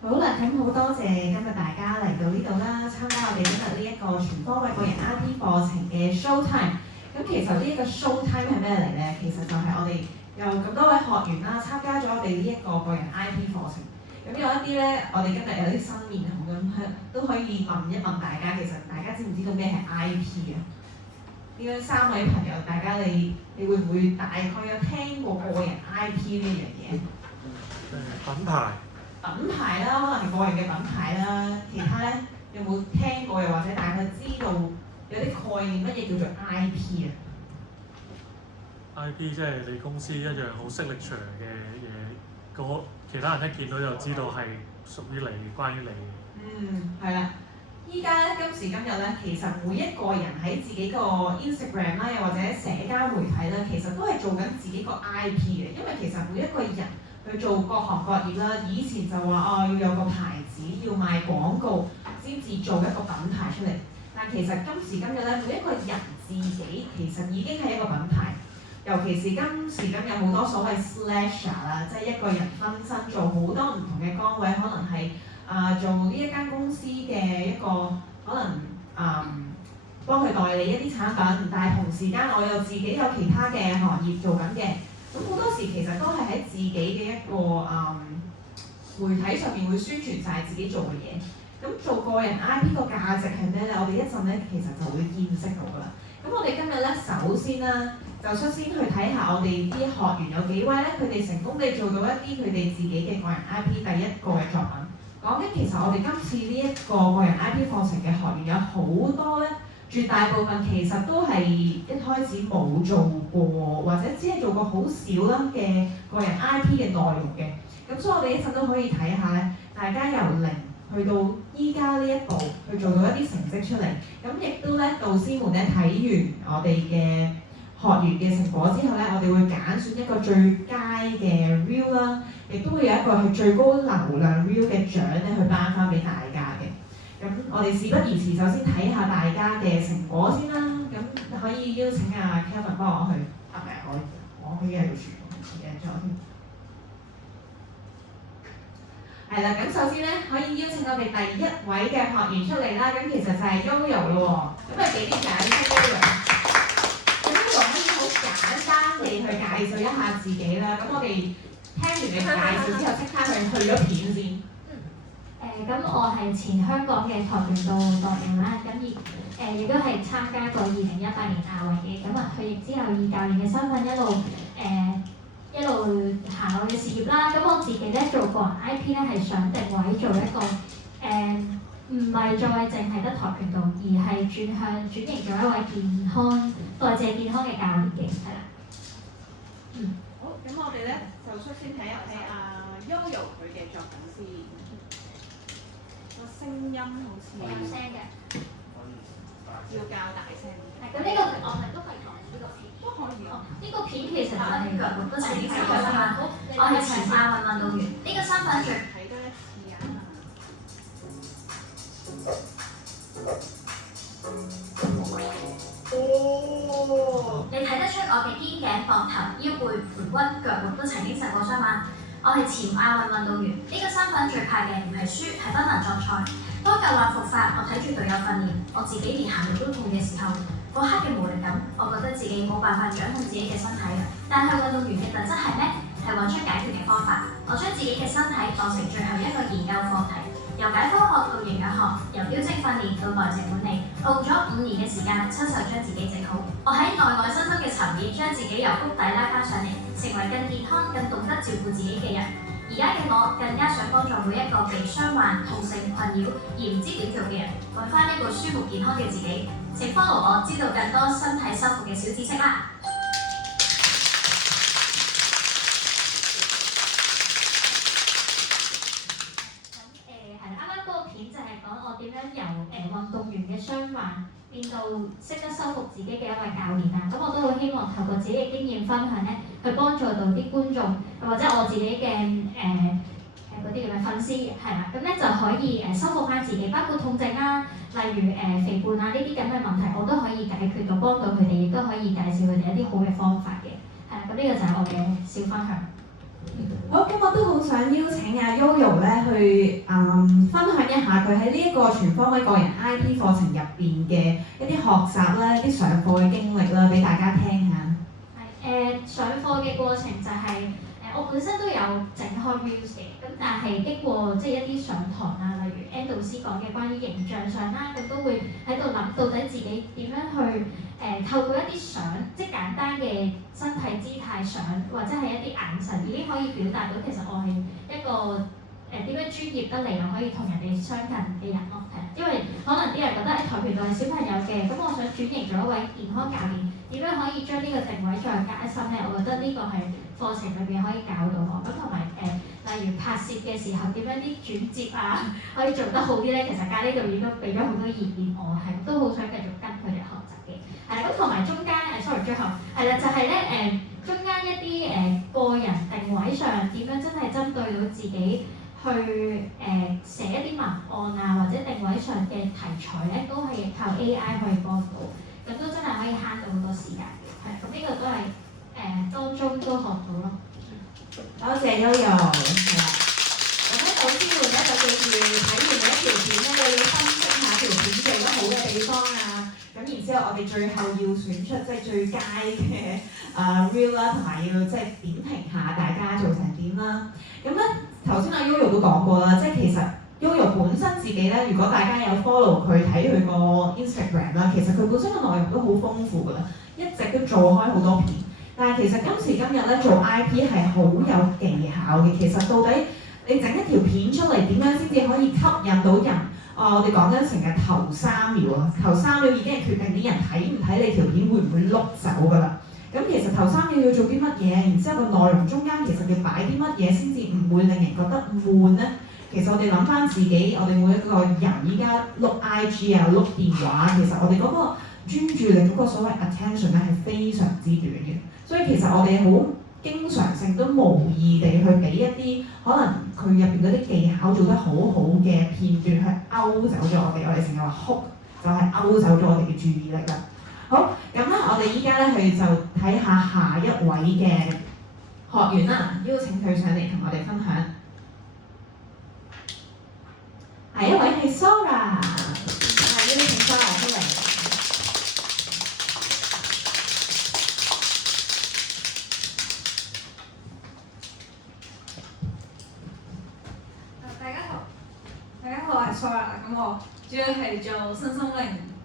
好啦，咁好多謝今日大家嚟到呢度啦，參加我哋今日呢一個全方位個人 IP 課程嘅 show time。咁其實呢一個 show time 係咩嚟呢？其實就係我哋有咁多位學員啦，參加咗我哋呢一個個人 IP 課程。咁有一啲呢，我哋今日有啲新面孔咁，都可以問一問大家，其實大家知唔知道咩係 IP 啊？呢三位朋友，大家你會唔會大概有聽過個人 IP 呢樣嘢？品牌。品牌啦，可能係個人嘅品牌啦，其他咧有冇聽過又或者大概知道有啲概念乜嘢叫做 IP 啊 IP 即係你公司一樣好signature嘅嘢，其他人一見到就知道係屬於你，關於你。係啦。依家咧今時今日咧，其實每一個人喺自己個 Instagram 啦，又或者社交媒體咧，其實都係做緊自己個 IP 嘅，因為其實每一個人去做各行各業啦，以前就話要有個牌子，要賣廣告先至做一個品牌出嚟。但其實今時今日咧，每一個人自己其實已經係一個品牌。尤其是今時今日好多所謂 slasher 啦，即係一個人分身做好多唔同嘅崗位，可能係做呢一間公司嘅一個可能幫佢代理一啲產品，但係同時間我又自己有其他嘅行業做緊嘅。咁好多時其實都係喺自己嘅一個媒體上面會宣傳晒自己做嘅嘢。咁做個人 IP 個價值係咩咧？我哋一陣咧其實就會見識到㗎啦。咁我哋今日咧首先啦，就率先去睇下我哋啲學員有幾位咧，佢哋成功地做到一啲佢哋自己嘅個人 IP 第一個嘅作品。講緊其實我哋今次呢一個人 IP 課程嘅學員有好多咧，絕大部分其實都係一開始冇做過，或者只係做過好少啦嘅個人 IP 嘅內容嘅。咁所以我哋一陣都可以睇下咧，大家由零去到依家呢一步去做到一啲成績出嚟。咁亦都咧，導師們咧睇完我哋嘅學員嘅成果之後咧，我哋會揀選一個最佳嘅 reel 啦，亦都會有一個係最高流量 reel 嘅獎咧去頒翻俾大家嘅。咁我哋事不宜遲，首先睇下大家嘅成果先啦。咁可以邀請阿 Kevin 幫我去，我可以喺度傳咗添。係啦，咁首先咧可以邀請我哋第一位嘅學員出嚟啦。咁其實就係 Yoyo 咯喎，咁咪俾啲獎先 Yoyo。咁 Yoyo 可以好簡單地去介紹一下自己啦。咁我哋聽完你介紹之後，即刻去咗片先。咁我係前香港嘅跆拳道代表啦，咁亦都係參加過2018年亞運嘅，咁退役之後以教練嘅身份一路行我嘅事業啦。咁我自己咧做個人 IP 咧係想定位做一個唔係再淨係得跆拳道，而係轉型做一位代謝健康嘅教練嘅，係啦。好，咁我哋咧就率先睇一睇阿 Yoyo 佢嘅作品先。聲音好似有聲嘅，要較大聲啲。咁呢個我係都係講呢個片，都可以哦。呢個片其實就係腳活不齊呢個身份，我係前亞運運動員。呢個身份最睇多一次啊！你睇得出我嘅肩頸、膊頭、腰背、盤骨、腳活不齊呢10個雙碼。我係前亞運運動員，呢個身份最怕嘅唔係輸，係不能作賽。當舊患復發，我睇住隊友訓練，我自己連行路都痛嘅時候，嗰刻嘅無力感，我覺得自己冇辦法掌控自己嘅身體啦。但係運動員嘅特質係咩？係揾出解決嘅方法。我將自己嘅身體當成最後一個研究課題，由解剖學到營養學，由標準訓練到代謝管理，我用咗5年嘅時間親手將自己整好。我喺內外身心嘅層面將自己由谷底拉翻上嚟，成為更健康、更懂得照顧自己嘅人。而家嘅我更加想幫助每一個被傷患、痛症困擾而唔知點做嘅人，揾翻一個舒服健康嘅自己。請 follow 我，知道更多身體修復嘅小知識啦！啱啱嗰個片就係講我點樣由運動員嘅傷患變到識得修復自己嘅一位教練啊！咁我都好希望透過自己嘅經驗分享咧，去幫助到啲觀眾或者我自己嘅嗰啲叫咩粉絲係啦，咁咧就可以修復翻自己，包括痛症啦，例如肥胖啊呢啲咁嘅問題，我都可以解決到，幫到佢哋，亦都可以介紹佢哋一啲好嘅方法嘅，係啦，咁呢個就係我嘅小分享。好，今日都好想邀請阿 Yoyo 咧去分享一下佢喺呢一個全方位個人 IP 課程入邊嘅一啲學習啦、一啲上課嘅經歷啦，俾大家聽下。上課嘅過程就係、我本身都有整開 reels 嘅，咁但係經過即係一啲上堂啊，例如 N 導師講嘅關於形象上啦，咁都會喺度諗到底自己點樣去透過一啲相，即係簡單嘅身體姿態相，或者係一啲眼神，已經可以表達到其實我係一個點樣專業得嚟又可以同人哋相近嘅人咯。因為可能啲人覺得喺跆拳道係小朋友嘅，咁我想轉型做一位健康教練，點樣可以將呢個定位再加深咧？我覺得呢個係課程裏邊可以教到我。咁同埋例如拍攝嘅時候點樣啲轉接啊，可以做得好啲咧？其實咖喱導演都俾咗好多意見我，係都好想繼續跟佢哋學習嘅。係啦，咁同埋中間sorry 最後係啦，就係咧中間一啲個人定位上點樣真係針對到自己。去寫一啲文案啊，或者定位上嘅題材咧，都係靠 AI 可以幫到，咁都真係可以慳到好多時間嘅。係，咁呢個都係當中都學到咯。多謝 Yoyo， 係啦。咁咧，導師們咧就記住睇完每一條片咧，你要分析下條片做得好嘅地方啊。咁然之後，我哋最後要選出即係最佳嘅reel 啦，同埋要即係點評下大家做成點啦。咁咧。頭先阿 Yoyo 都講過啦，即係其實 Yoyo 本身自己咧，如果大家有 follow 佢睇佢個 Instagram 啦，其實佢本身嘅內容都好豐富㗎啦，一直都做開好多片。但係其實今時今日咧做 IP 係好有技巧嘅。其實到底你整一條片出嚟點樣先至可以吸引到人？我哋講緊成日頭3秒啊，頭3秒已經係決定啲人睇唔睇你條片會唔會碌走㗎啦。咁其實頭3秒要做啲乜嘢，然之後個內容中間其實要擺啲乜嘢先至唔會令人覺得悶咧？其實我哋諗翻自己，我哋每一個人依家碌 IG 啊、碌電話，其實我哋嗰個專注力嗰個所謂 attention 咧係非常之短嘅。所以其實我哋好經常性都無意地去俾一啲可能佢入邊嗰啲技巧做得好好嘅片段去勾走咗我哋。我哋成日話 hook 就係勾走咗我哋嘅注意力啦。好，咁咧我哋依家咧去就睇下一位嘅學員啦，邀請佢上嚟同我哋分享。係一位係 Sora， 邀請 Sora 出嚟。大家好，我係 Sora， 咁我主要係做身心靈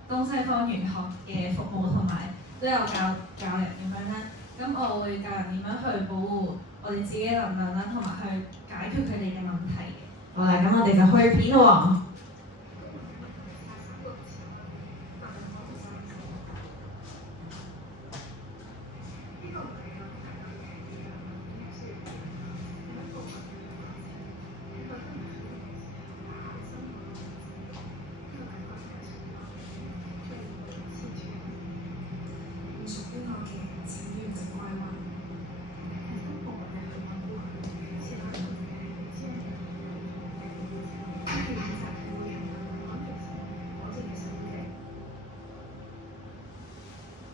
東西方玄學嘅服務，同埋都有教人咁樣啦。咁我會教人點樣去保護我哋自己嘅能量啦，同埋去解決佢哋嘅問題嘅。好啦，咁我哋就去片咯喎。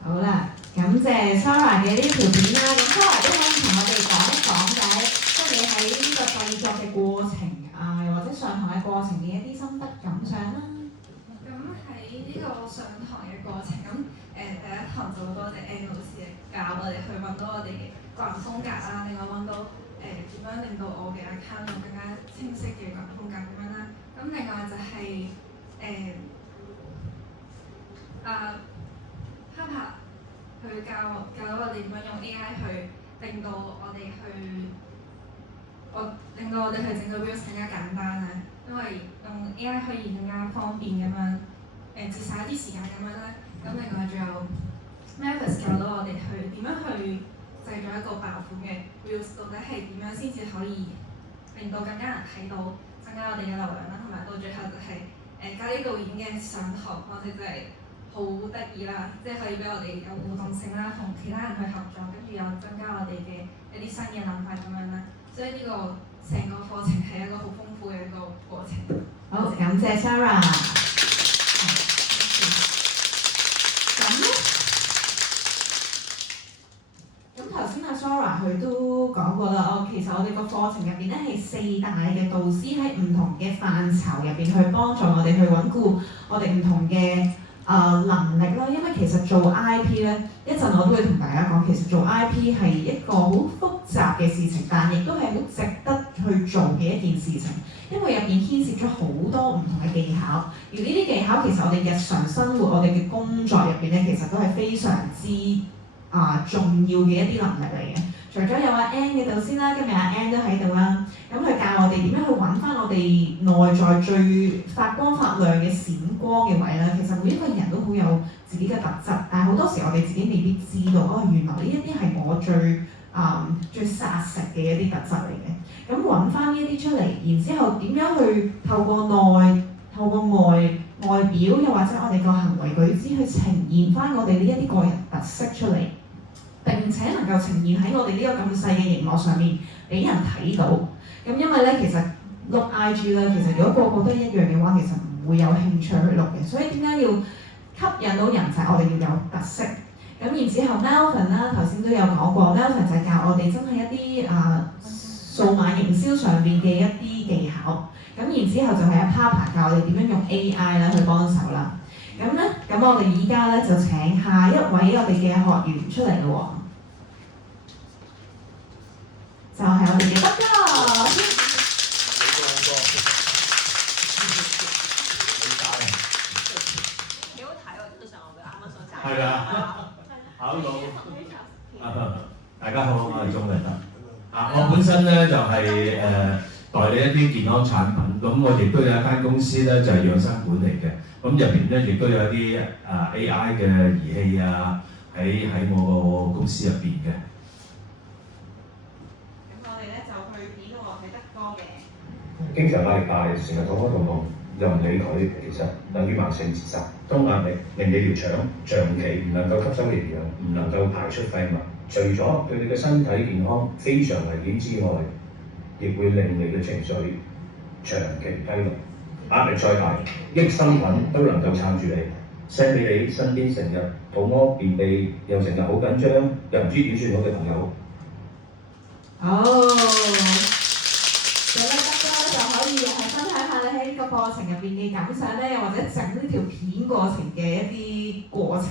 好啦，感謝 Sora 嘅呢條片啦。咁 Sora 都可以同我哋講一講解，即係你喺呢個製作嘅過程啊，又或者上堂嘅過程嘅一啲心得感想啦。咁喺呢個上堂嘅過程，咁第一堂就多謝 N 老師教我哋去揾到我哋嘅個人風格啦，另外揾到點樣令到我嘅 account 有更加清晰嘅個人風格咁樣啦。咁另外就係Papa 佢教到我哋點樣用 AI 去令到我哋去整個 reels 更加簡單啊，因為用 AI 可以更加方便咁樣節省一啲時間咁樣啦。咁另外仲有 Marcus 教到我哋去點樣去製作一個爆款嘅 reels， 到底係點樣先至可以令到更加人睇到，增加我哋嘅流量啦，同埋到最後就係咖喱導演嘅上堂，我哋就係好得意啦，即係可以俾我哋有互動性啦，同其他人去合作，跟住又增加我哋嘅一啲新嘅諗法咁樣啦。所以呢個成個課程係一個好豐富嘅一個過程。好，感謝 Sara。咁頭先阿 Sora 佢都講過啦，其實我哋個課程入邊咧係4大嘅導師喺唔同嘅範疇入邊去幫助我哋去穩固我哋唔同嘅能力啦。因為其實做 IP 咧，一陣我都會同大家講，其實做 IP 係一個好複雜嘅事情，但亦都係好值得去做嘅一件事情，因為入邊牽涉咗好多唔同嘅技巧，而呢啲技巧其實我哋日常生活、我哋嘅工作入邊咧，其實都係非常之重要嘅一啲能力嚟嘅。除咗有阿 Ann 嘅導師啦，今日阿 Ann 都喺度啦，咁佢教我哋點樣去揾翻我哋內在最發光發亮嘅閃光嘅位啦。其實每一個人都好有自己嘅特質，但係好多時我哋自己未必知道，原來呢一啲係我最殺食嘅一啲特質嚟嘅。咁揾翻呢一啲出嚟，然之後點樣去透過外表，又或者我哋個行為舉止去呈現翻我哋呢一啲個人特色出嚟。並且能夠呈現喺我哋呢個咁細嘅熒幕上面俾人睇到。咁因為咧，其實碌 IG 咧，其實如果個個都一樣嘅話，其實唔會有興趣去碌嘅。所以點解要吸引到人就係我哋要有特色。咁然之後 Melvin 啦，頭先都有講過 ，Melvin 就係教我哋真係一啲數碼營銷上邊嘅一啲技巧。咁然之後就係阿 Papa 教我哋點樣用 AI 啦去幫手啦。咁我哋而家咧就請下一位我哋嘅學員出嚟咯喎，就係我哋嘅德哥。幾好睇喎！對上我哋啱啱所講。係啦，好，大家好，我係鍾偉德。我本身咧就係代理一啲健康產品，咁我亦都有一間公司咧就係養生館嚟嘅。咁入邊咧亦都有啲AI 嘅儀器喺我個公司入邊嘅。咁我哋咧就去片咯喎，係德哥嘅。經常壓力大，成日肚屙肚痛，又唔理佢，其實等於慢性自殺。當壓力令你條腸長期唔能夠吸收營養，唔能夠排出廢物，除咗對你嘅身體健康非常危險之外，亦會令你嘅情緒長期低落。壓力再大，益生菌都能夠撐住你。send 俾你身邊成日肚屙、便秘，又成日好緊張，又唔知點算好嘅朋友。好，咁咧德哥就可以係分享下你喺呢個課程入邊嘅感想咧，又或者整呢條片過程嘅一啲過程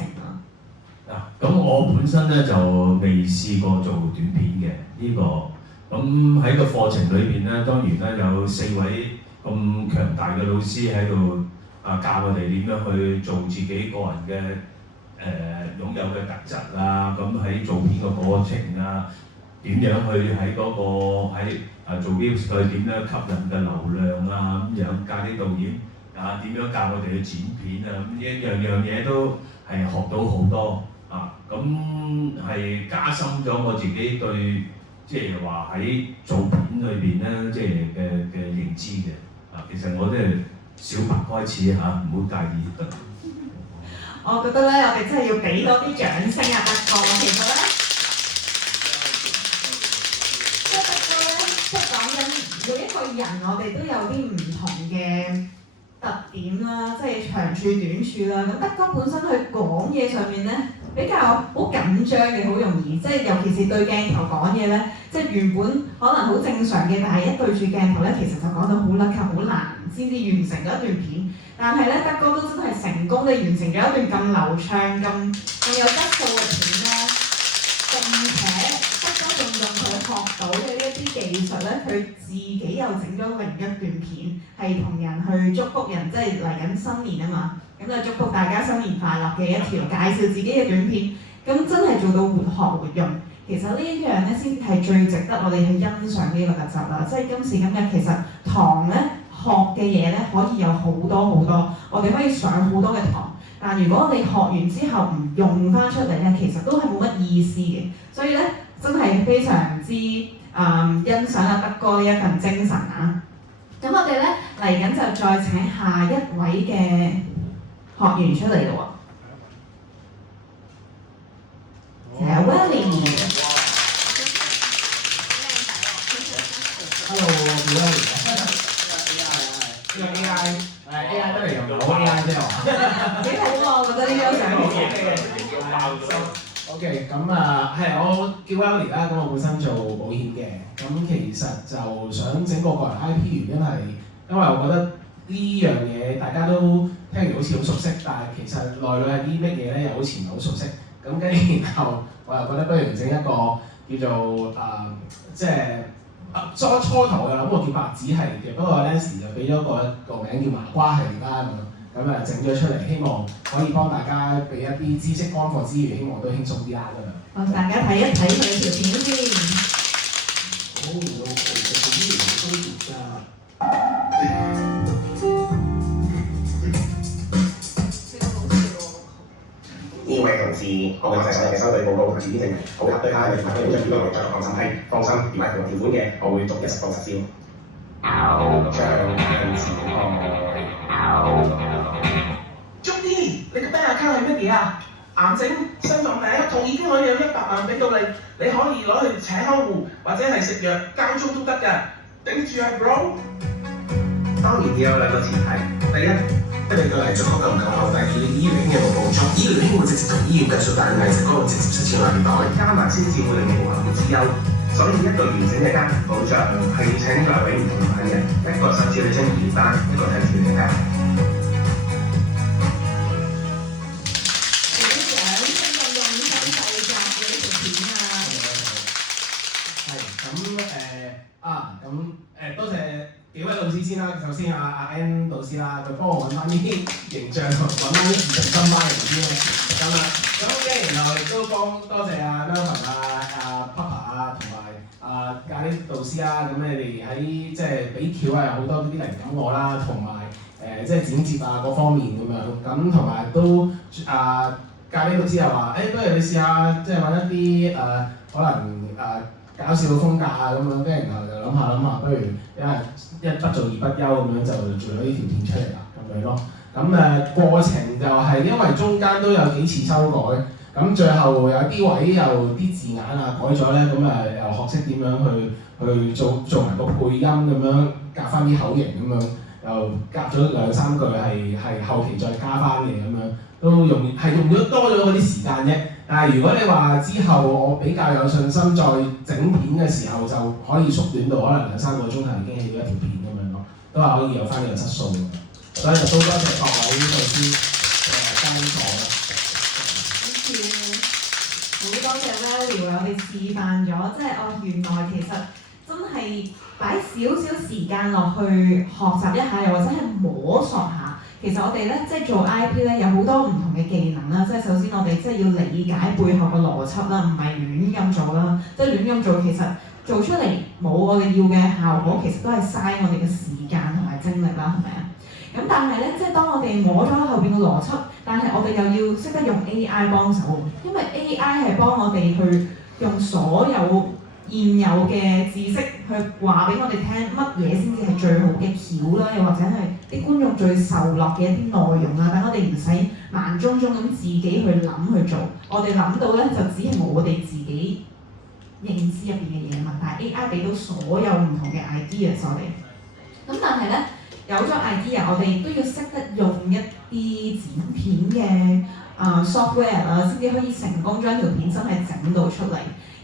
啊。咁我本身咧就未試過做短片嘅呢個，咁喺個課程裏邊咧，當然咧有4位咁強大嘅老師喺度教我哋點樣去做自己個人嘅擁有嘅特質咁喺做片嘅過程點樣去喺嗰個喺做 reels 佢點樣吸引嘅流量咁樣，教啲導演點樣教我哋去剪片咁樣嘢都係學到好多咁係加深咗我自己對即係話喺做片裏邊咧即係嘅認知嘅其實我都係小白開始唔好介意。我覺得咧，我哋真係要俾多啲掌聲啊，德哥。其實咧，即係德哥咧，即係講緊每一個人，我哋都有啲唔同嘅特點啦，即係長處短處啦。咁德哥本身佢講嘢上面咧，比較好緊張嘅，好容易，即係尤其是對鏡頭講嘢咧，即係原本可能好正常嘅，但係一對住鏡頭咧，其實就講到好甩咳，好難先至完成咗一段片。但係咧，德哥都真係成功地完成咗一段咁流暢、咁有質素嘅片啦。並且德哥仲用佢學到嘅呢一啲技術咧，佢自己又整咗另一段片，係同人去祝福人，即係嚟緊新年啊嘛。咁就祝福大家新年快樂嘅一條介紹自己嘅短片，咁真係做到活學活用。其實呢一樣咧，先係最值得我哋去欣賞呢個特質啦。即係今時今日，其實堂咧學嘅嘢咧可以有好多好多，我哋可以上好多嘅堂。但如果我哋學完之後唔用翻出嚟咧，其實都係冇乜意思嘅。所以咧，真係非常之欣賞阿德哥呢一份精神啊！咁我哋咧嚟緊就再請下一位嘅學員出嚟咯喎，係 Willie。Hello， AI 都嚟用到 AI 啫喎。幾好喎！我覺得呢張相好嘅，要爆咗。OK，咁係我叫 Ellie 啦，咁我本身做保險嘅，咁其實就想整個人 IP 原因係，因為我覺得呢樣嘢大家都聽完好似好熟悉，但係其實內裏係啲乜嘢咧，又好似唔係好熟悉。咁跟住然後我又覺得不如整一個叫做即係初頭我諗過叫白紙系列嘅，不過 Nancy 就俾咗個名叫麻瓜系列啦咁整咗出嚟，希望可以幫大家俾一啲知識乾貨之餘，希望都輕鬆啲啦咁樣。好，大家睇一睇佢條片先。好，我啲嘢都讀㗎。呢位同事，我嘅細細嘅收據報告同指證，好合對下嘅法規保障標準再作審批，放心，如果符合條款嘅，我會逐一實報實銷。中醫，你個 bank account 係乜嘢啊？癌症、心臟病一痛已經可以有100萬俾到你，你可以攞去請看護或者係食藥交租都得㗎，頂住啊 bro！ 當然要有兩個前提，第一，你個嚟做夠唔夠厚，第二，醫療險有冇補充？醫療險會直接同醫院計數，但係危疾嗰個直接出錢落你袋，加埋先至會令你無後顧之憂。所以一個完整嘅家庭保障係要請2位唔同嘅人，一個甚至你將醫療單，一個睇住你家。多謝幾位老師先啦。首先阿 N 老師啦，佢幫我揾翻啲形象同揾翻啲自信心翻嚟先咁嘅，然後亦都多謝阿 Melvin 阿 Papa 同埋咖喱導師啦。咁你哋喺即係俾橋有好多啲靈感我啦，同埋即係剪接各方面咁樣。咁同埋都咖喱導師又話不如你試下即係揾一啲可能搞笑嘅風格咁樣，跟住然後就諗下，不如一不做二不休咁樣就做咗呢條片出嚟啦，咁樣咯。咁過程就係因為中間都有幾次修改，咁最後有啲位又啲字眼改咗咧，咁又學識點樣去做埋個配音咁樣，夾翻啲口型咁樣，又夾咗2-3句係後期再加翻嘅咁樣，都用咗多咗嗰啲時間啫。但係如果你話之後我比較有信心再整片嘅時候，就可以縮短到可能2-3個鐘頭已經起到一條片咁樣咯，都係可以有翻呢個質素嘅。所以就都多謝各位導師嘅幫助啦。好多謝 Valley 為我哋示範咗，即係原來其實真係擺少少時間落去學習一下，又或者係摸索下。其實我哋咧即係做 IP 咧有好多唔同嘅技能啦，即係首先我哋即係要理解背後嘅邏輯啦，唔係亂咁做啦，即係亂咁做其實做出嚟冇我哋要嘅效果，其實都係嘥我哋嘅時間同埋精力啦，係咪啊？咁但係咧，即係當我哋摸咗後邊嘅邏輯，但係我哋又要識得用 AI 幫手，因為 AI 係幫我哋去用所有現有嘅知識去話俾我哋聽乜嘢先至係最好嘅橋啦，又或者係啲觀眾最受落嘅一啲內容啦，等我哋唔使慢中中咁自己去諗去做，我哋諗到咧就只係我哋自己認知入邊嘅嘢嘛，但係 AI 俾到所有唔同嘅 ideas 我哋，咁但係咧有咗 idea， 我哋亦都要識得用一啲剪片嘅software 啦，先至可以成功將條片真係整到出嚟。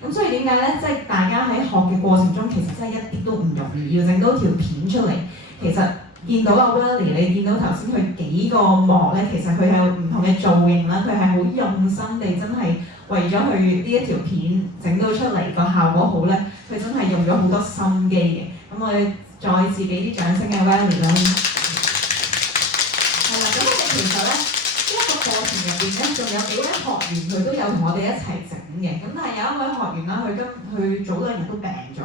咁所以點解咧？即係大家喺學嘅過程中，其實真係一啲都唔容易，要整到條片出嚟。其實見到阿 Welly， 你見到頭先佢幾個幕咧，其實佢係有唔同嘅造型啦，佢係好用心地真係為咗佢呢一條片整到出嚟個效果好咧，佢真係用咗好多心機嘅。咁我哋再次俾啲掌聲嘅 Welly 啦。係啦，咁我哋其實咧呢一個課程入邊咧，仲有幾位學員佢都有同我哋一齊整嘅。咁但係有一位學員啦，佢早2日都病咗，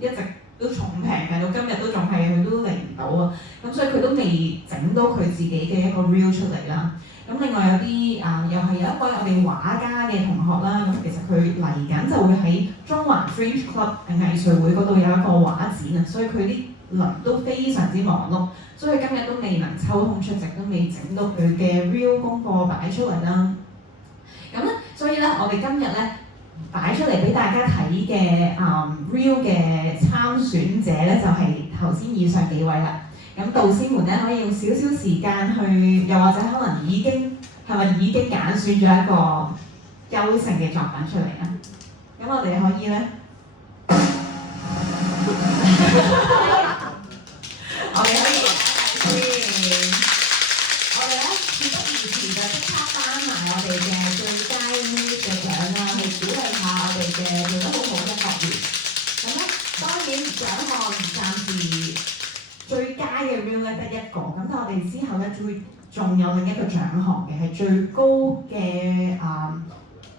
一直都重病到今日都仲係佢都嚟唔到啊。咁所以佢都未整到佢自己嘅一個 reel 出嚟啦。咁另外有啲又係有一位我哋畫家嘅同學啦。咁其實佢嚟緊就會喺中環 Fringe Club 藝術會嗰度有一個畫展啊，所以佢啲輪都非常之忙碌，所以今日都未能抽空出席，都未整到佢嘅 reel 功課擺出嚟啦。咁咧，所以咧我哋今日咧擺出嚟俾大家睇嘅reel 嘅參選者咧，就係頭先以上幾位啦。咁導師們咧可以用少少時間去，又或者可能已經揀選咗一構成嘅作品出嚟啊！咁我哋可以咧，我哋可以事不宜遲就即刻頒埋我哋嘅最佳 Muse 嘅獎啦，去鼓勵下我哋嘅做得好好嘅學員。咁咧，當然獎項暫時最佳嘅 Muse 咧得一個，咁但我哋之後咧會仲有另一個獎項嘅，係最高嘅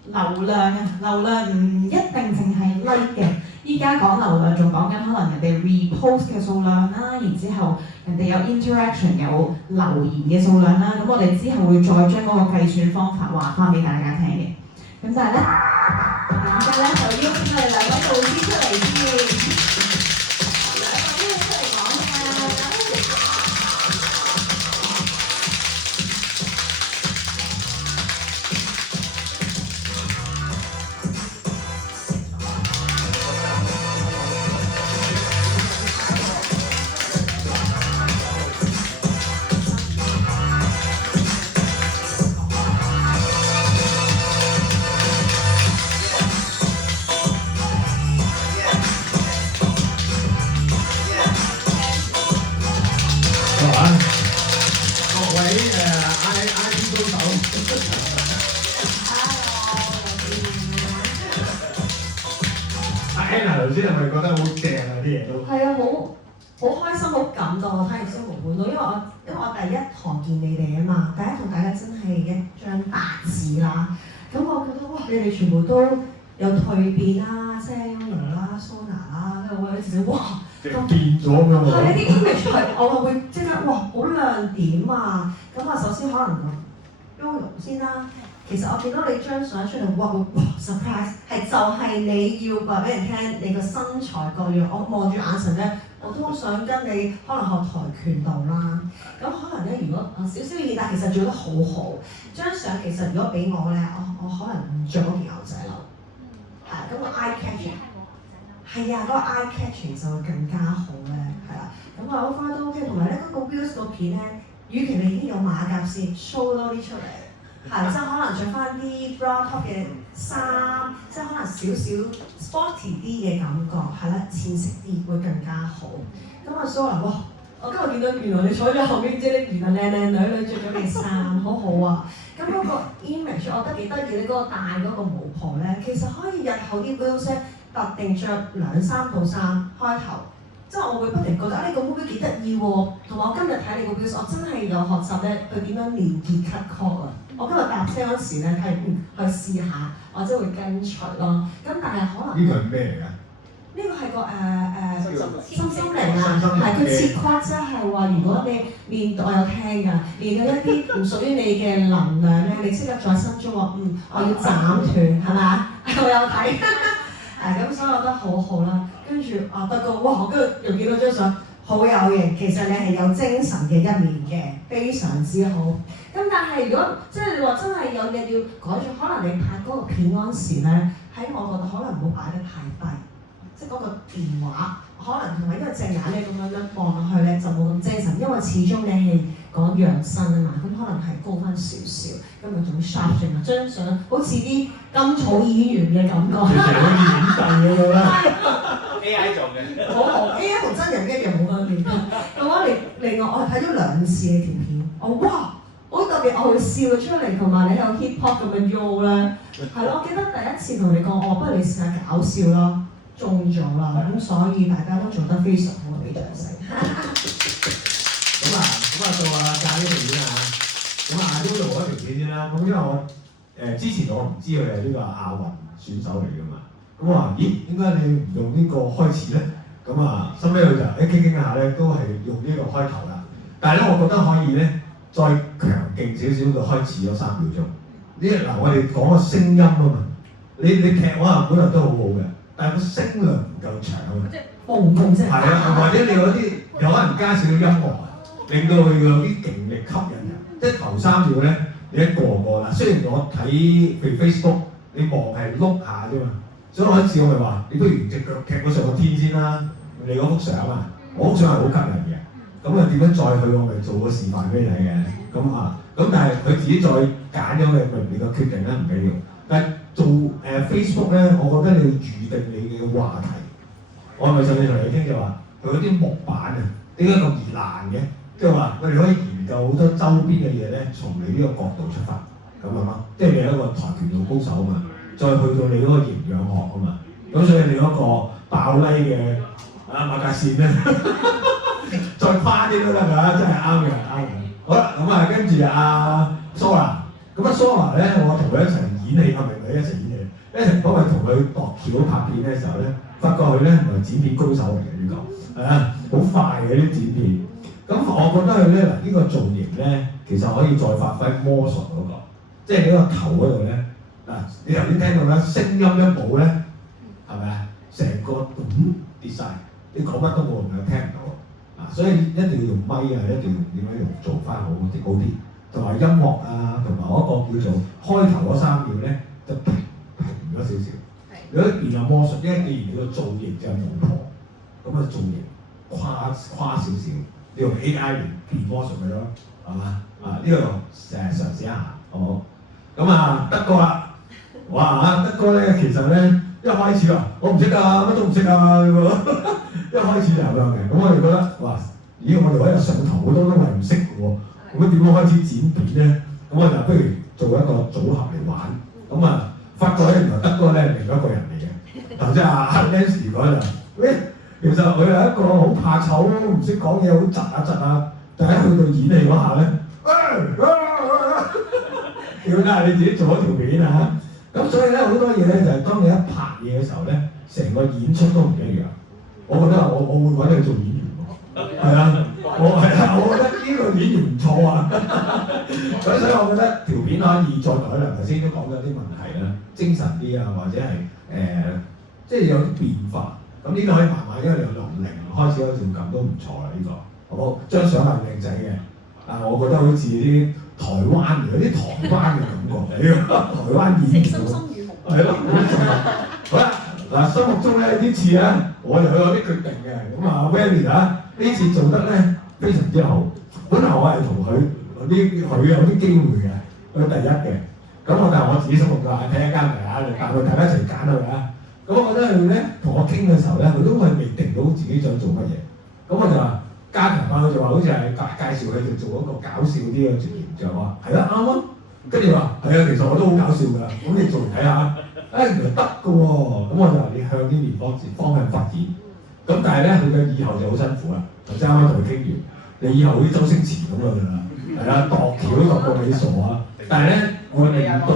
流量啊！流量唔一定淨係 like 嘅，依家講流量仲講緊可能人哋 repost 嘅數量啦，然之後人哋有 interaction 有留言嘅數量啦，咁我哋之後會再將嗰個計算方法話翻俾大家聽嘅。咁但係咧，而家咧就邀請我哋兩位導師出嚟先，兩位出嚟講嘅。頭先係咪覺得好正啊？啲嘢都係啊，好開心，好感動啊！睇完《星夢本島》，因為我第一堂見你哋啊嘛，第一堂大家真係一張白紙啦。咁我覺得哇，你哋全部都有蛻變啦，即係 Yoyo 啦、Sona 啦，跟住我有時哇咁變咗咁樣。係啲 image 係我係會即刻哇好亮點啊！咁啊，首先可能 Yoyo 先啦。其實我見到你張相出嚟，哇 surprise 係就係你要話俾人聽，你個身材各樣，我望住眼神咧，我都想跟你可能學跆拳道啦。咁可能咧，如果少少嘢，但其實做得好好。張相其實如果俾我咧，我可能唔着嗰件牛仔褸，係咁個 eye catching， 係啊，嗰個 eye catching 就會更加好咧，係啦。咁啊，我花都 OK， 同埋咧嗰個 views 個片咧，與其你已經有馬甲線 show 多啲出嚟。係，即係可能着翻啲 bra top 嘅衫，即係可能少少 sporty 啲嘅感覺，係啦，淺色啲會更加好。咁啊 Sona， 哇！我今日見到原來你坐咗後邊，即係原來靚女着咗件衫，好好啊！咁嗰個 image 我覺得幾得意，你嗰個戴嗰個巫婆咧，其實可以日後啲 views 特定着2-3套衫開頭。即係我會不停覺得呢個 movie 幾得意喎，同埋我今日睇你個表，我真係有學習咧，佢點樣連結 cut call 啊！我今日搭車嗰時咧，去試下，或者會跟隨咯。咁但係可能呢個係咩嚟㗎？呢個係個心心靈啊，係佢切割，即係話如果你面對我有聽㗎，面對一啲唔屬於你嘅能量咧，你識得在心中話我要斬斷係嘛？我有睇。咁所以我覺得好好啦，跟住得個哇，跟住又見到張相好有型，其實你係有精神嘅一面嘅，非常之好。咁但係如果即係你話真係有嘢要改咗，可能你拍嗰個片嗰陣時咧，喺我覺得可能唔好擺得太低，即係嗰個電話可能同埋因為隻眼咧咁樣望落去咧就冇咁精神，因為始終你係講養生啊嘛，咁可能係高翻少少，咁有種 sharpening 啊，張相好似啲甘草演員嘅感覺。其實好似演戲咁樣啦。AI 做嘅。好好 AI 同真人一樣冇分別。咁我另外我係睇咗2次嘅條片，哇！好特別，我會笑咗出嚟，同埋你有 hip hop 咁樣 yo 咧，係咯。我記得第一次同你講，我話不如你試下搞笑啦，中咗啦，咁所以大家都做得非常好，俾掌聲。咁到咖喱條片啊，咁Yoyo嗰條片先啦。咁因為我之前我唔知佢係呢個亞運選手嚟㗎嘛，咁我話咦點解你唔用呢個開始咧？咁收尾佢就傾下咧，都係用呢個開頭啦。但係咧，我覺得可以咧。再強勁少少就開始咗3秒鐘。我哋講個聲音啊嘛，你劇可能本來都好好嘅，但係個聲量唔夠長啊。即係嘣聲。係啊，或者你有啲有可能加少少音樂，令到佢有啲勁力吸引人。即係頭3秒咧，你一個啦。雖然我睇譬如 Facebook， 你望係碌下啫嘛，所以我一次我咪話，你不如隻腳踢到上個天先啦。你嗰幅相啊，我幅相係好吸引嘅。咁點樣再去我咪做個示範俾你睇嘅，咁但係佢自己再揀咗你個決定咧唔緊要。但係做Facebook 咧，我覺得你要預定你嘅話題。我咪上次同你傾就話，佢嗰啲木板啊，點解咁易爛嘅？即係話我哋可以研究好多周邊嘅嘢咧，從你呢個角度出發，咁樣咯。即係你係一個跆拳道高手啊嘛，再去到你嗰個營養學啊嘛，咁所以你嗰個爆拉嘅馬甲線咧，再誇啲都得㗎，真係啱嘅，啱嘅。好啦，咁啊跟住阿 Sora， 咁啊 Sora 咧，我同佢一齊演戲，係咪佢一齊演戲？一齊幫佢同佢度橋拍片嘅時候咧，發覺佢咧唔係剪片高手嚟嘅呢個，係啊，好快嘅啲剪片。咁我覺得佢咧嗱，呢個造型咧，其實可以再發揮魔術嗰個，即係你個頭嗰度咧嗱，你頭先聽到啦，聲音一冇咧，係咪啊？成個跌晒，你講乜都冇用，聽唔到啊！所以一定要用咪啊，一定要點樣用做翻好啲，同埋音樂啊，同埋嗰個叫做開頭嗰3秒咧，就平咗少少。如果變下魔術，因為既然你個造型就係巫婆，咁啊造型誇少少。你用 AI 嚟變魔術咪咯，係嘛？呢個嘗試下，好唔好？咁啊，德哥啦，哇！德哥咧，其實咧一開始話我唔識啊，乜都唔識啊咁喎，一開始就係咁樣嘅。咁我哋覺得哇，咦！我哋嗰日上堂好多都係唔識嘅喎，咁點樣開始剪片咧？咁我就不如做一個組合嚟玩。咁啊，發覺咧原來德哥咧係另一個人嚟嘅。頭先阿 Nancy 講就喂。其實佢係一個好怕醜、唔識講嘢、好窒啊，但係去到演戲嗰下咧，要睇下你自己做咗條片啊！咁所以咧好多嘢咧就係當你一拍嘢嘅時候咧，成個演出都唔一樣。我覺得我會揾你做演員喎，係啊，我覺得呢個演員唔錯啊。所以我覺得條片可以再改良。頭先都講咗啲問題啦，精神啲啊，或者係即係有啲變化。咁呢個可以慢慢，因為由0開始嗰條感都唔錯啦，呢個好張相係靚仔嘅，但係我覺得好似啲台灣有啲台灣嘅感覺，台灣演員係咯，好啦，嗱心目中咧呢次咧，我哋有啲決定嘅，咁啊 Wendy 啊呢次做得咧非常之好，本來我係同佢有啲機會嘅，佢第一嘅，咁我但係我自己心目中睇一間嚟啊，帶佢大家一齊揀佢啊。咁我覺得佢咧同我傾嘅時候咧，佢都係未定到自己想做乜嘢。咁我就話加強翻，佢就話好似係介紹佢哋做一個搞笑啲嘅職業，就話係啦啱啊。跟住話係啊，其實我都好搞笑㗎。咁你做嚟睇下，原來得㗎喎。咁我就話你向呢邊方向發展。咁但係咧，佢嘅以後就好辛苦啦。頭先啱啱同佢傾完，你以後好似周星馳咁㗎啦，係啦，度橋度到你傻啊。但係咧會令到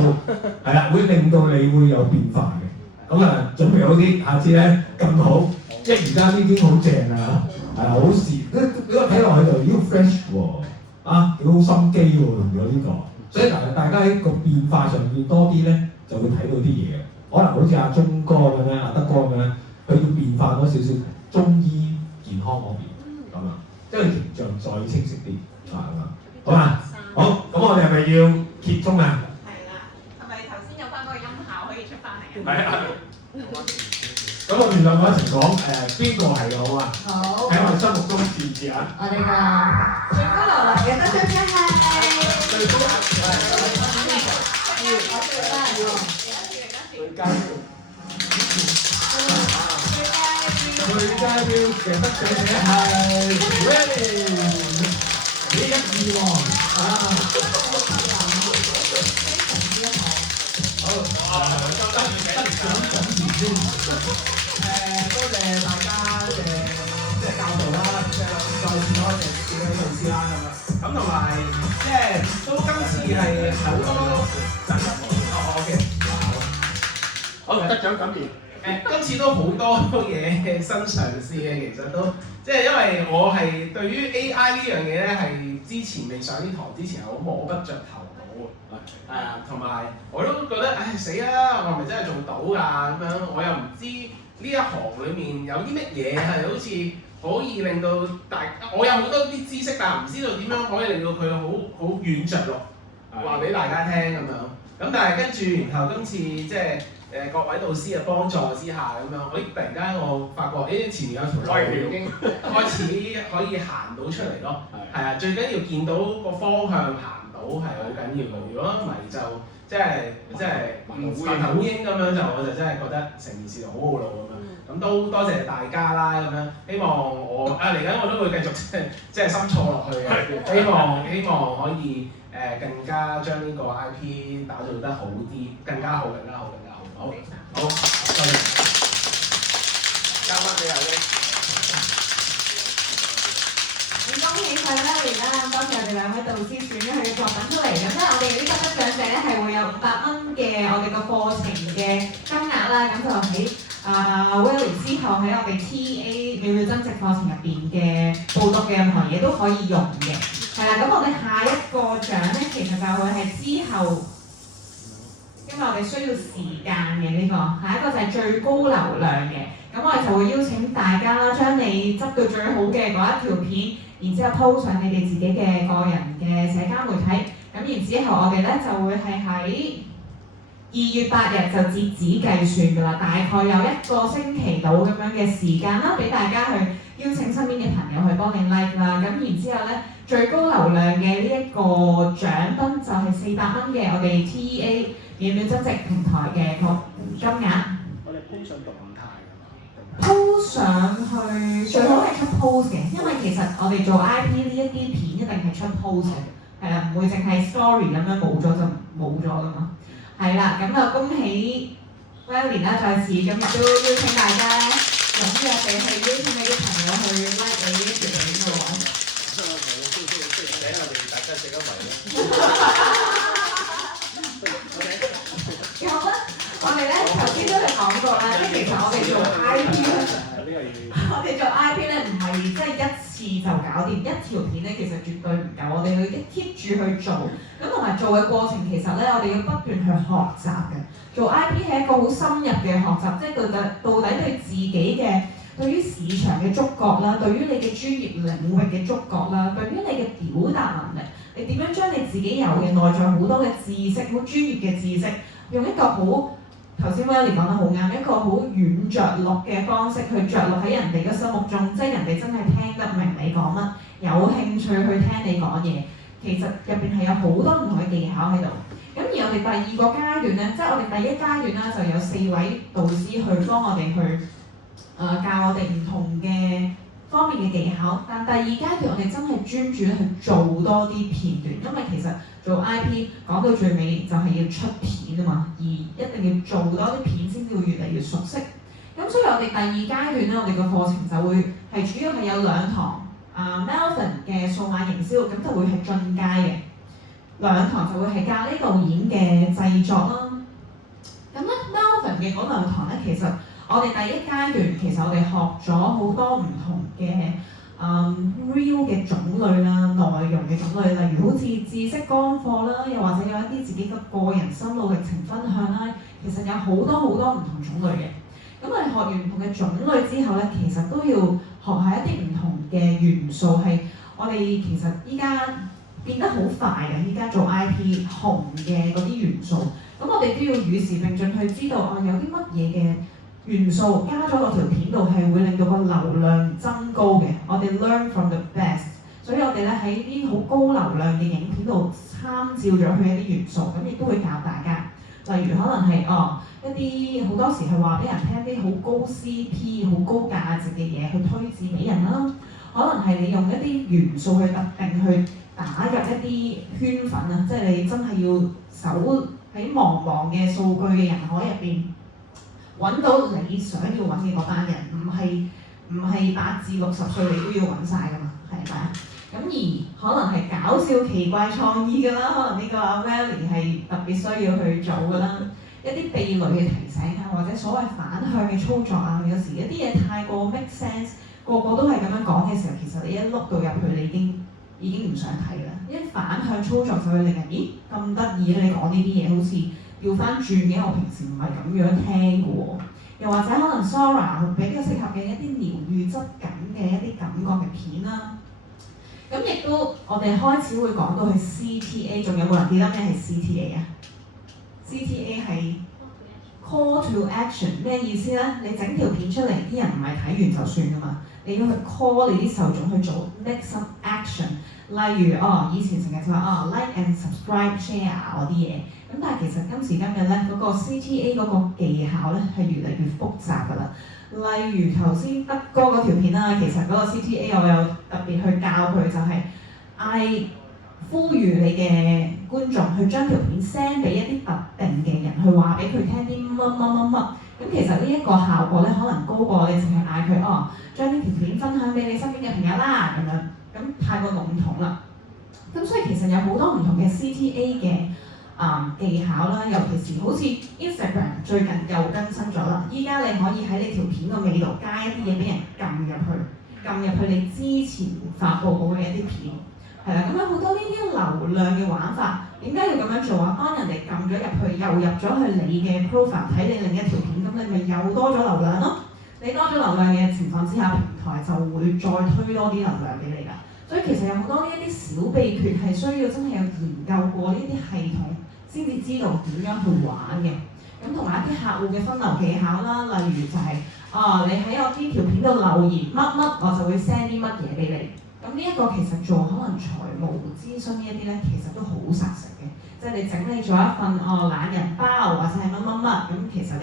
係啦，會令到你會有變化嘅。咁啊，準備好啲，下次咧更好。即係而家呢啲好正啊，係好事。你睇落去就已經 fresh 喎，幾好心機喎，用咗呢個。所以大家喺個變化上面多啲咧，就會睇到啲嘢。可能好似阿鐘哥咁樣、阿德哥咁樣，佢要變化多少少中醫健康嗰邊咁啊，即係形象再清晰啲啊咁啊。好嘛，好，咁我哋係咪要結束啊？係啊，咁我哋兩個一齊講邊個係好啊？好，喺我哋心目中似唔似啊？我哋個最高流嘅得獎者係最高最佳標嘅得獎者係 Ready 1、2喎多謝大家嘅即係教導啦，即係再次多謝幾位老師啦咁同埋即係都今次係好多好得獎感言。今次都好多嘢新嘗試嘅，其實都即係因為我係對於 AI 呢樣嘢咧係之前未上呢堂之前係好摸不着頭腦同埋我都覺得唉死啦，我係咪真係做到㗎咁樣？我又唔知呢一行裡面有啲乜嘢係好似可以令到我有好多啲知識，但係唔知道點樣可以令到佢好軟着陸，話俾大家聽咁樣。咁但係跟住，然後今次即係各位導師嘅幫助之下咁樣，突然間我發覺，前面有條路已經開始可以行到出嚟咯。係啊，最緊要見到個方向行到，到係好緊要嘅。如果唔係就即係盲頭烏蠅咁樣就我就真係覺得成件事就好好路咁樣。咁都多謝大家啦咁樣，希望我嚟緊我都會繼續即係深造落去嘅。希望可以更加將呢個 IP 打造得好啲，更加好。好，多謝。交翻俾阿威。恭喜晒啦！而家多謝我哋兩位導師選咗佢嘅作品出嚟，咁咧我哋呢個得獎者咧係會有500蚊嘅我哋個課程嘅金額啦，咁就喺Welly 之後喺我哋 TA 秒秒增值課程入邊嘅報讀嘅任何嘢都可以用嘅，係啦。咁我哋下一個獎咧，其實就會係之後，因為我哋需要時間嘅呢個，下一個就係最高流量嘅。咁我哋就會邀請大家啦，將你執到最好嘅嗰一條片，然之後 po 上你哋自己嘅個人嘅社交媒體。咁然之後我哋咧就會係喺2月8日就截止計算㗎啦，大概有1個星期到咁樣嘅時間啦，俾大家去邀請身邊嘅朋友去幫你 like 啦。咁然之後咧，最高流量嘅呢一個獎品就係400蚊嘅我哋 TEA 秒秒增值平台嘅個金額。我哋 po 上動態。po 上去最好係出 post 嘅，因為其實我哋做 IP 呢一啲片一定係出 post 嘅，係啦，唔會淨係 story 咁樣冇咗就冇咗㗎嘛。係啦，咁就恭喜 Welly 啦，再次咁亦都邀請大家踴躍地去邀請你啲朋友去 like 你呢一條片嘅喎。請我哋大家食一圍好啦，我哋咧頭先都係講過啦，即係其實我哋做 IP 咧，我哋做 IP 咧唔係即係一次就搞掂，一條片咧其實絕對唔夠，我哋要keep 住去做，咁同埋做嘅過程其實咧我哋要不斷去學習嘅。做 IP 係一個好深入嘅學習，即係到底對自己嘅對於市場嘅觸覺啦，對於你嘅專業領域嘅觸覺啦，對於你嘅表達能力，你點樣將你自己有嘅內在好多嘅知識，好專業嘅知識，用一個好頭先 Welly 講得好啱，一個好軟着陸嘅方式去着陸喺人哋嘅心目中，即係人哋真係聽得明你講乜，有興趣去聽你講嘢。其實入邊係有好多唔同嘅技巧喺度。咁而我哋第2個階段咧，即係我哋第1階段啦，就有4位導師去幫我哋去教我哋唔同嘅方面嘅技巧。但第2階段我哋真係專注去做多啲片段，因為其實做 IP 講到最尾就係要出片啊嘛，而一定要做多啲片先至會越嚟越熟悉。咁所以我哋第2階段咧，我哋個課程就會係主要係有2堂Melvin 嘅數碼營銷，咁就會係進階嘅。2堂就會係教呢導演嘅製作啦。咁咧 Melvin 嘅嗰2堂咧，其實我哋第1階段其實我哋學咗好多唔同嘅Reel 嘅種類啦，內容嘅種類，例如好似知識乾貨啦，又或者有一啲自己嘅個人心路歷程分享啦，其實有好多唔同種類嘅。咁我哋學完唔同嘅種類之後咧，其實都要學下一啲唔同嘅元素，係我哋其實依家變得好快嘅，依家做 IP 紅嘅嗰啲元素，咁我哋都要與時並進去知道有啲乜嘢嘅元素加咗落條片度係會令到個流量增高嘅。我哋 learn from the best， 所以我哋咧喺啲好高流量嘅影片度參照咗佢一啲元素，咁亦都會教大家。例如可能係一啲好多時係話俾人聽啲好高 CP、好高價值嘅嘢去推薦俾人啦。可能係你用一啲元素去特定去打入一啲圈粉啊，即係你真係要搜喺茫茫嘅數據嘅人海入邊揾到你想要揾嘅嗰班人，唔係8至60歲你都要揾晒㗎嘛，係咪啊？咁而可能係搞笑奇怪創意㗎啦，可能呢個阿 Welly 係特別需要去做㗎啦。一啲避雷嘅提醒啊，或者所謂反向嘅操作啊，有時一啲嘢太過 make sense， 個個都係咁樣講嘅時候，其實你一碌到入去，你已經唔想睇啦。一反向操作就會令人咦咁得意咧！你講呢啲嘢好似調翻轉嘅，我平時唔係咁樣聽嘅喎。又或者可能 Sora 比較適合嘅一啲療癒質感嘅一啲感覺嘅片啦。咁亦都我哋開始會講到去 CTA， 仲有冇人記得咩係 CTA 啊？CTA 係 Call to Action， 咩意思咧？你整條片出嚟，啲人唔係睇完就算噶嘛，你要去 call 你啲受眾去做 make some action，例如以前成日就話like and subscribe share 嗰啲嘢，咁但係其實今時今日咧嗰個 CTA 嗰個技巧咧係越嚟越複雜㗎啦。例如頭先德哥嗰條片啦，其實嗰個 CTA 我有特別去教佢，就係嗌呼籲你嘅觀眾去將條片 send 俾一啲特定嘅人，去話俾佢聽啲乜乜乜乜。咁其實呢一個效果咧，可能高過你淨係嗌佢將呢條片分享俾你身邊嘅朋友啦咁樣，咁太過籠統啦。咁所以其實有好多唔同嘅 CTA 嘅技巧啦，尤其是好似 Instagram 最近又更新咗啦，依家你可以喺你條片個尾度加一啲嘢俾人撳入去你之前發布好嘅一啲片，係啦，咁樣好多呢啲流量嘅玩法，點解要咁樣做啊？當人哋撳咗入去，又入咗去你嘅 profile 睇你另一條片，咁你咪又多咗流量咯。你多咗流量嘅情況之下，平台就會再推多啲流量俾你㗎。所以其實有好多呢一啲小秘訣係需要真係有研究過呢啲系統先至知道點樣去玩嘅。咁同埋一啲客戶嘅分流技巧啦，例如就係你喺我呢條片度留言乜乜，我就會 send 啲乜嘢俾你。咁呢一個其實做可能財務諮詢呢一啲咧，其實都好實食嘅。即係你整理咗一份懶人包或者係乜乜乜，咁其實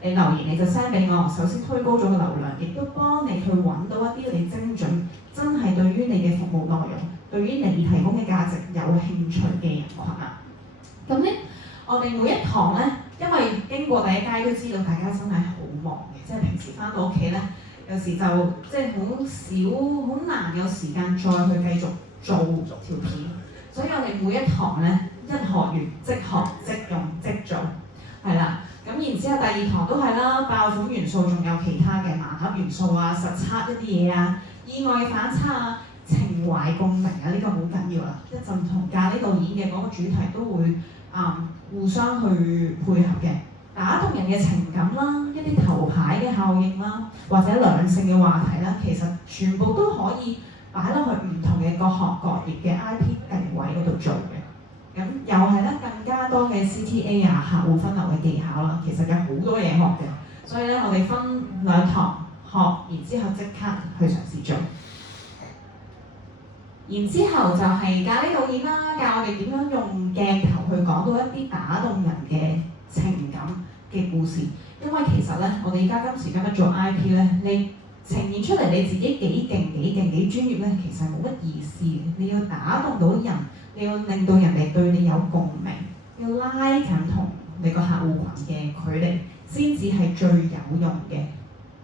你留言你就 send 俾我，首先推高咗個流量，亦都幫你去揾到一啲你精準真係對於你嘅服務內容，對於你提供嘅價值有興趣嘅人群啊。咁咧，我哋每一堂咧，因為經過第一階都知道大家真係好忙嘅，即係平時翻到屋企咧，有時就即係好難有時間再去繼續做條片，所以我哋每一堂咧，一學完即學即用即做，係啦。咁然之後第二堂都係啦，爆款元素仲有其他嘅盲盒元素啊，實測一啲嘢啊，意外反差啊，情懷共鳴啊，呢個好緊要啦。一陣同咖喱導演嘅嗰個主題都會互相去配合嘅，打動人嘅情感啦，一啲頭牌嘅效應啦，或者兩性嘅話題啦，其實全部都可以擺落去唔同嘅各行各業嘅 IP 定位嗰度做嘅。咁又係咧，更加多嘅 CTA 客戶分流嘅技巧啦，其實有好多嘢學嘅，所以咧我哋分兩堂學，然之後即刻去嘗試做。然之後就係咖喱導演啦，教我哋點樣用鏡頭去講到一啲打動人嘅情感嘅故事。因為其實咧，我哋而家今時今日做 IP 咧，你呈現出嚟你自己幾勁幾專業咧，其實冇乜意思嘅。你要打動到人。你要令到人哋對你有共鳴，要拉近同你個客戶群嘅距離，先至係最有用嘅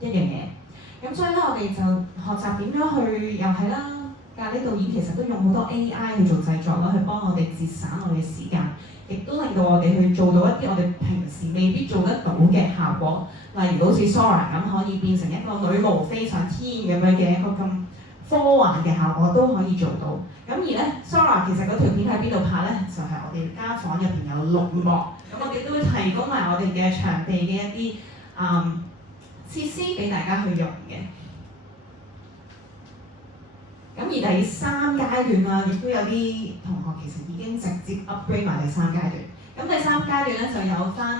一樣嘢。咁所以咧，我哋就學習點樣去，又係啦，咖喱導演其實都用好多 AI 去做製作啦，去幫我哋節省我哋時間，亦都令到我哋去做到一啲我哋平時未必做得到嘅效果。例如好似 Sora 咁，可以變成一個女巫飛上天咁樣嘅一個咁科幻嘅效果都可以做到。咁而咧 Sora 其實嗰條片喺邊度拍咧？就係我哋間房入邊有6幕，咁我哋都會提供埋我哋嘅場地嘅一啲設施俾大家去用嘅。咁而第3階段啦，亦都有啲同學其實已經直接 upgrade 埋第3階段。咁第3階段咧就有翻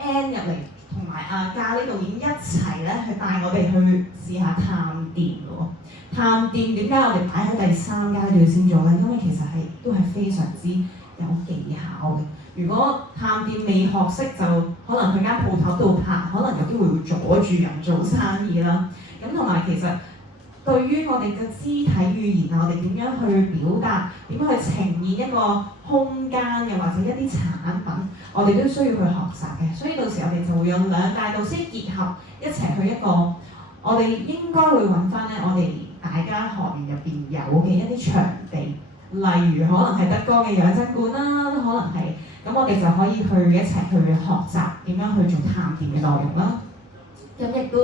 Ann 入嚟，同埋咖喱導演一齊咧去帶我哋去試下探店喎。探店點解我哋擺喺第3階段先做咧？因為其實都係非常之有技巧嘅。如果探店未學識，就可能去間鋪頭度拍，可能有機會會阻住人做生意啦。咁同埋其實對於我哋嘅肢體語言，我哋點樣去表達，點樣去呈現一個空間又或者一啲產品，我哋都需要去學習嘅。所以到時我哋就會有2大導師結合一齊去一個，我哋應該會揾翻咧，我哋大家學員入邊有嘅一啲場地，例如可能係德哥嘅養真館啦，都可能係，咁我哋就可以去一齊去學習點樣去做探店嘅內容啦。咁亦都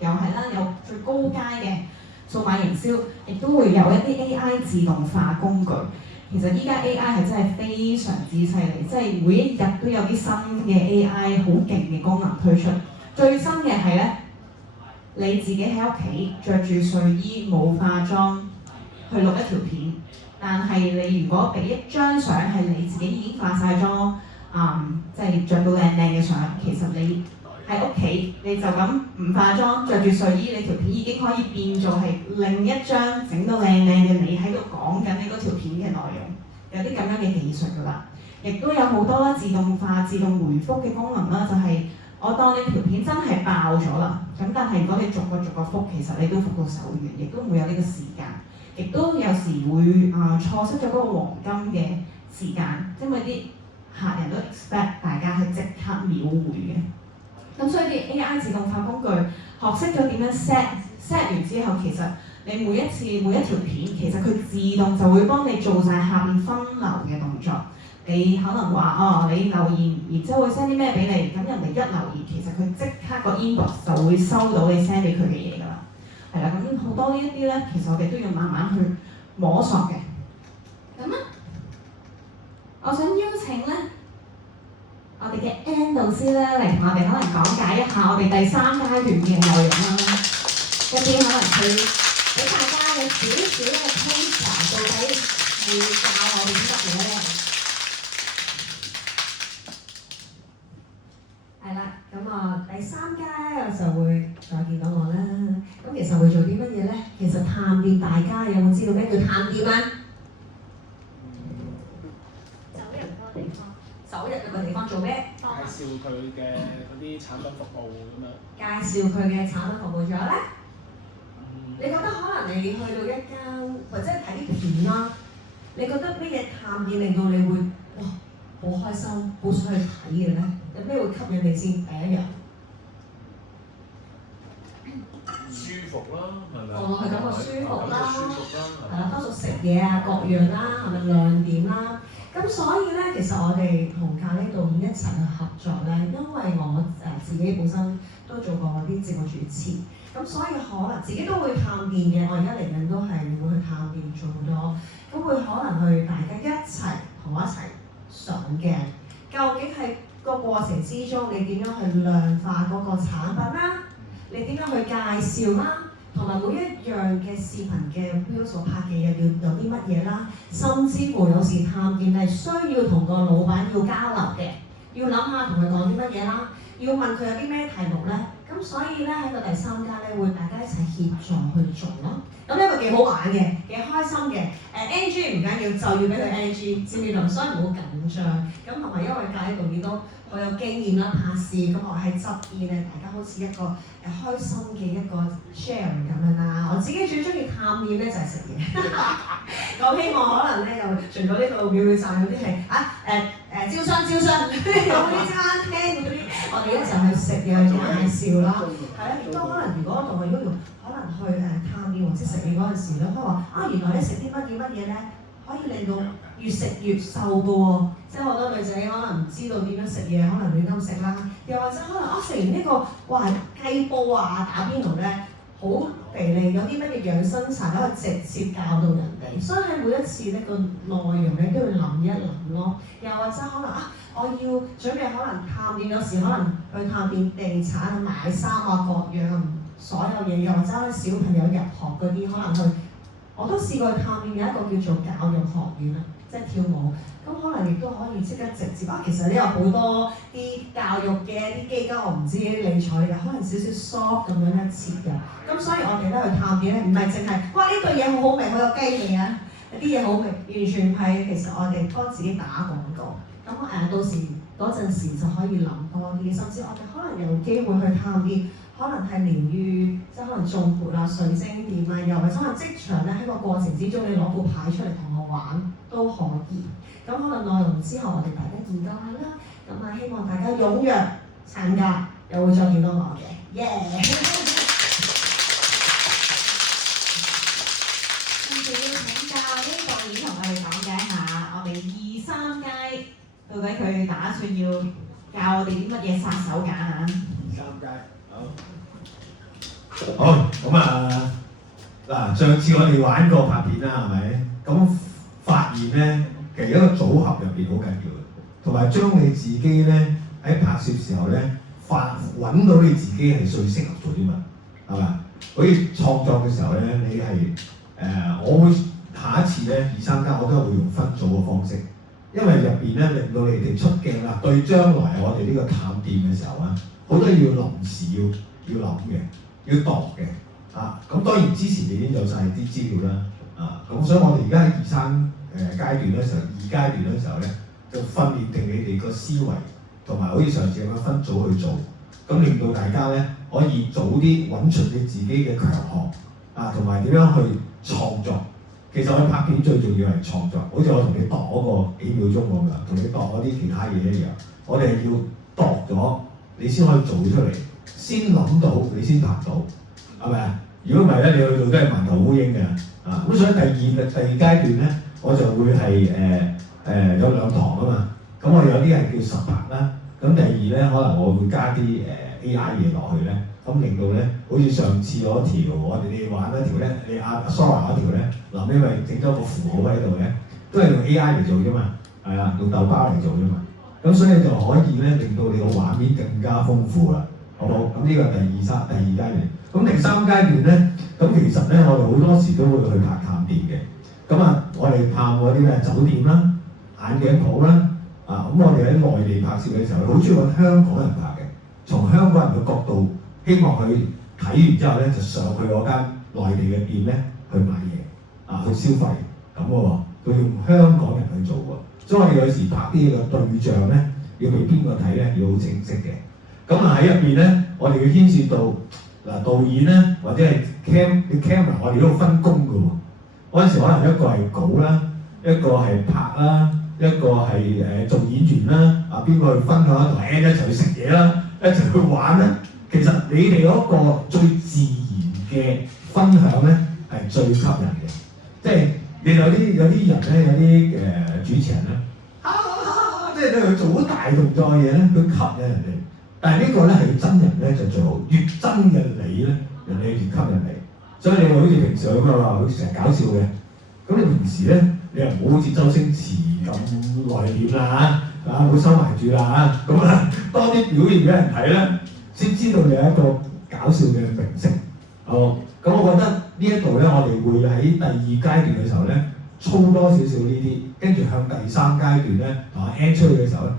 又係啦，有最高階嘅數碼營銷，亦都會有一啲 AI 自動化工具。其實依家 AI 係真係非常之犀利，即係每一日都有啲新嘅 AI 好勁嘅功能推出。最新嘅係咧，你自己喺屋企着住睡衣冇化妝去錄一條片，但係你如果俾一張相係你自己已經化晒妝，即係着到靚靚嘅相，其實你喺屋企你就咁唔化妝，着住睡衣，你條片已經可以變做係另一張整到靚靚嘅你喺度講緊你嗰條片嘅內容，有啲咁樣嘅技術㗎啦。亦都有好多啦，自動化、自動回覆嘅功能啦，就係、我當你條片真係爆咗啦，咁但係如果你逐個覆，其實你都覆到手軟，亦都唔會有呢個時間，亦都有時會錯失咗嗰個黃金嘅時間，因為啲客人都 expect 大家係即刻秒回嘅。咁所以啲 AI 自動化工具學識咗點樣 set 完之後，其實你每一條片，其實佢自動就會幫你做晒下面分流嘅動作。你可能話你留言，然之後會 send 啲咩俾你，咁人哋一留言，其實佢即刻個 inbox 就會收到你 send 俾佢嘅嘢㗎啦。係啦，咁好多呢一啲咧，其實我哋都要慢慢去摸索嘅。咁啊，我想邀請咧我哋嘅 Ann 導師咧嚟同我哋可能講解一下我哋第3階段嘅內容啦，一啲可能佢俾大家嘅少少嘅 taster， 到底會教我哋啲乜嘢咧？係啦，咁第3階咧我就會再見到我啦。咁其實會做啲乜嘢咧？其實探店大家有冇知道咩叫探店啊？走入個地方做咩？介紹佢嘅嗰啲產品服務咁樣。介紹佢嘅產品服務，仲有咧？你覺得可能你去到一間或者睇啲片啦，你覺得咩嘢探店令到你會哇好開心，好想去睇嘅咧？有咩會吸引你先？第一樣舒服啦，係咪？佢感覺舒服啦，舒服啦，係啦，多數食嘢啊各樣啦，係咪亮點啦？咁所以咧，其實我哋同咖喱導演一齊去合作咧，因為我自己本身都做過啲節目主持，咁所以可能自己都會探店嘅。我而家嚟緊都係會去探店做好多，咁會可能去大家一齊同我一齊上鏡，究竟係個過程之中你點樣去量化嗰個產品啦？你點樣去介紹啦？同埋每一樣嘅視頻嘅 video 所拍嘅嘢要有啲乜嘢啦，甚至乎有時探店係需要同個老闆要交流嘅，要諗下同佢講啲乜嘢啦，要問佢有啲咩題目咧。咁所以咧喺個第3階咧會大家一齊協助去做咯。咁呢個幾好玩嘅，幾開心嘅。NG 唔緊要，就要俾佢 NG，知唔知道？所以唔好緊張。咁同埋因為咖喱導演都好有經驗啦，拍攝咁我喺側邊咧，大家好似一個開心嘅一個 sharing 咁樣啦。我自己最中意探店咧就係食嘢。咁希望可能咧又除咗呢度秒站有啲係招商，有啲餐廳嗰啲，我哋一齊去食嘢去介紹啦。係啦，亦都可能如果可能去探店或者食嘢嗰陣時咧，佢話原來你食啲乜嘢咧，可以令到越食越瘦㗎喎。即係好多女仔可能唔知道點樣食嘢，可能亂咁食啦。又或者可能食完呢個雞煲打邊爐咧，好肥膩，有啲乜嘢養生茶可以直接教到人哋。所以喺每一次呢個內容咧都要諗一諗咯。又或者可能我要準備可能探店，有時可能去探店地產買衫各樣所有嘢，又或者小朋友入學嗰啲可能去，我都試過去探店有一個叫做教育學院啊，即係跳舞。咁可能亦都可以即刻直接其實呢有好多啲教育嘅啲基金，我唔知啲理財嘅，可能少少 soft 咁樣一切嘅。咁所以我哋咧去探店咧，唔係淨係呢對嘢好好味，好有雞味啊！啲嘢好味，完全係其實我哋幫自己打廣告。咁到時嗰陣時就可以諗多啲，甚至我哋可能有機會去探店，可能係療愈，即係可能頌缽水晶店又或者可能即場咧喺個過程之中，你攞副牌出嚟同我玩都可以。咁可能內容之後我哋大家研究下啦。咁希望大家踴躍參加，又會再見到我嘅，耶！跟住要請教呢個導演同我哋講解下，我哋2、3階到底佢打算要教我哋啲乜嘢殺手鐧啊？3階，好咁上次我哋玩過拍片啦，係咪？咁發現咧，其實一個組合入邊好緊要嘅，同埋將你自己咧喺拍攝時候咧，揾到你自己係最適合做啲乜，係嘛？好似創作嘅時候咧，你係我會下一次咧2、3階我都係會用分組嘅方式，因為入邊咧令到你哋出鏡啦，對將來我哋呢個探店嘅時候啊，好多嘢要臨時要諗嘅，要度嘅。咁當然之前你已經有晒啲資料啦。咁所以我哋而家喺2、3階段嘅時候，2階段嘅時候咧，就訓練定你哋個思維，同埋好似上次咁樣分組去做，咁令到大家咧可以早啲揾出你自己嘅強項，同埋點樣去創作。其實我拍片最重要係創作，好似我同你度嗰個幾秒鐘咁樣，同你度嗰啲其他嘢一樣，我哋係要度咗，你先可以做出嚟，先諗到你先拍到，係咪啊？如果唔係咧，你去到都係盲頭烏蠅嘅。咁所以第二階段咧，我就會係有2堂啊嘛。咁我有啲係叫實拍啦。咁第二咧，可能我會加啲AI 嘢落去咧，咁令到咧，好似上次嗰條我哋玩嗰條咧，你Sora 嗰條咧，嗱因為整咗個符號喺度咧，都係用 AI 嚟做啫嘛，係啊，用豆包嚟做啫嘛。咁所以就可以咧，令到你個畫面更加豐富啦，好冇？咁呢個係第二階段。咁第3階段咧，咁其實咧，我哋好多時都會去拍探店嘅。咁我哋探嗰啲咩酒店啦、眼鏡鋪啦，咁我哋喺內地拍攝嘅時候，好中意揾香港人拍嘅，從香港人嘅角度，希望佢睇完之後咧，就上去嗰間內地嘅店咧去買嘢，去消費咁嘅喎，佢用香港人去做喎。所以我哋有時拍啲嘢嘅對象咧，要俾邊個睇咧，要好清晰嘅。咁喺入邊咧，我哋要牽涉到導演咧，或者係 camera， 我哋都要分工嘅喎。嗰陣時可能一個係稿啦，一個係拍啦，一個係做演員啦，邊個去分享同 Ann 一齊去食嘢啦，一齊去玩啦。其實你哋嗰個最自然嘅分享咧係最吸引嘅，即係你有啲人咧，有啲主持人咧，即係你去做好大動作嘅嘢咧，佢吸引人哋。但係呢個咧係真人咧就最好，越真嘅你咧，人哋越吸引你。所以你好似平時咁話，好似成日搞笑嘅，咁你平時咧，你又唔好好似周星馳咁內斂啦嚇，唔好收埋住啦嚇，咁多啲表現俾人睇咧，先知道你係一個搞笑嘅明星。好，咁我覺得呢一度咧，我哋會喺第2階段嘅時候咧，操多少少呢啲，跟住向第3階段咧，同阿 Ann 出去嘅時候咧，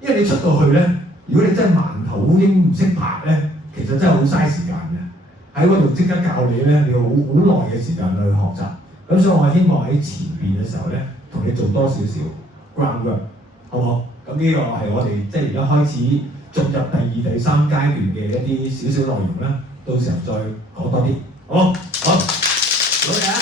因為你出到去咧，如果你真係盲頭烏蠅唔識拍咧，其實真係好嘥時間嘅。喺嗰度即刻教你咧，你要好耐嘅時間去學習。咁所以我希望喺前邊嘅時候咧，同你做多少少 groundwork， 好唔好？咁呢個係我哋即係而家開始進入第2、第3階段嘅一啲少少內容啦。到時候再講多啲，好，好，好嘢啊！